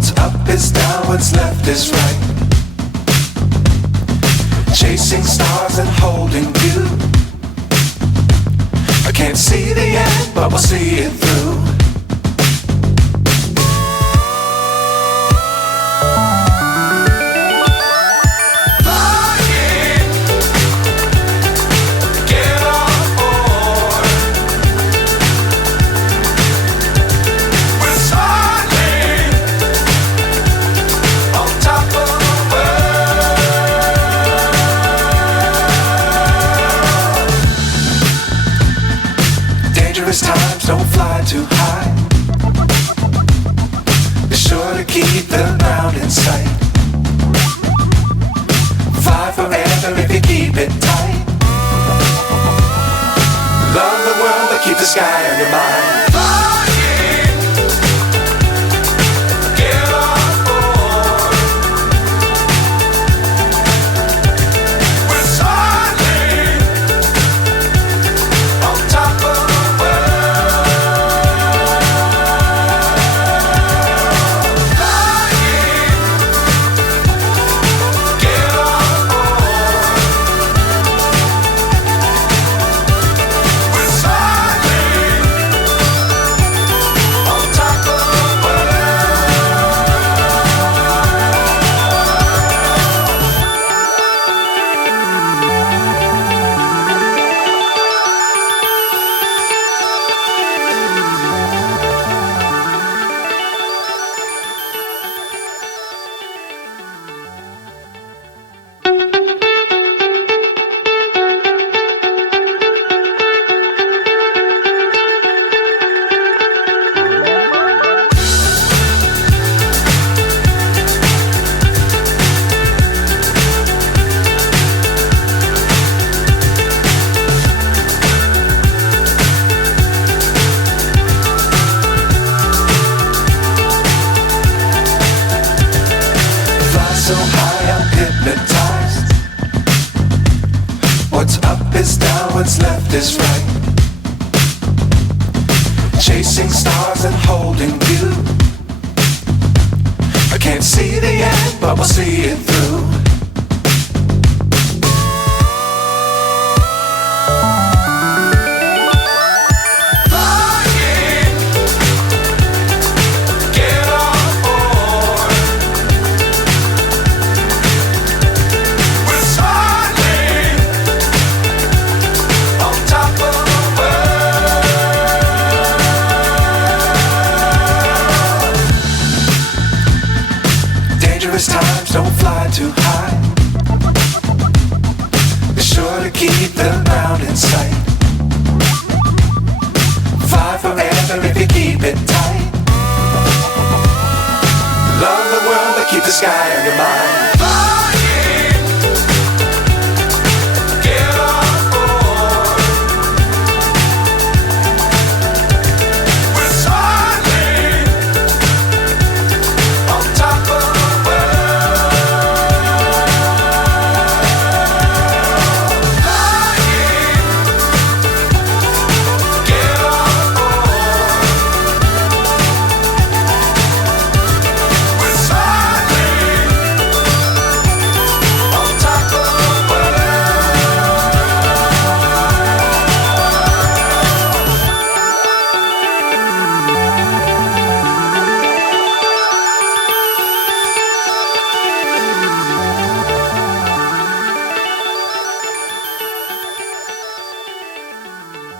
What's up is down, what's left is right. Chasing stars and holding you. I can't see the end, but we'll see it through. Times don't fly too high. Be sure to keep the ground in sight. Fly forever if you keep it tight. Love the world but keep the sky on your mind. So high I'm hypnotized. What's up is down, what's left is right. Chasing stars and holding you. I can't see the end, but we'll see it through. Times don't fly too high. Be sure to keep the ground in sight. Fly forever if you keep it tight. Love the world but keep the sky on your mind.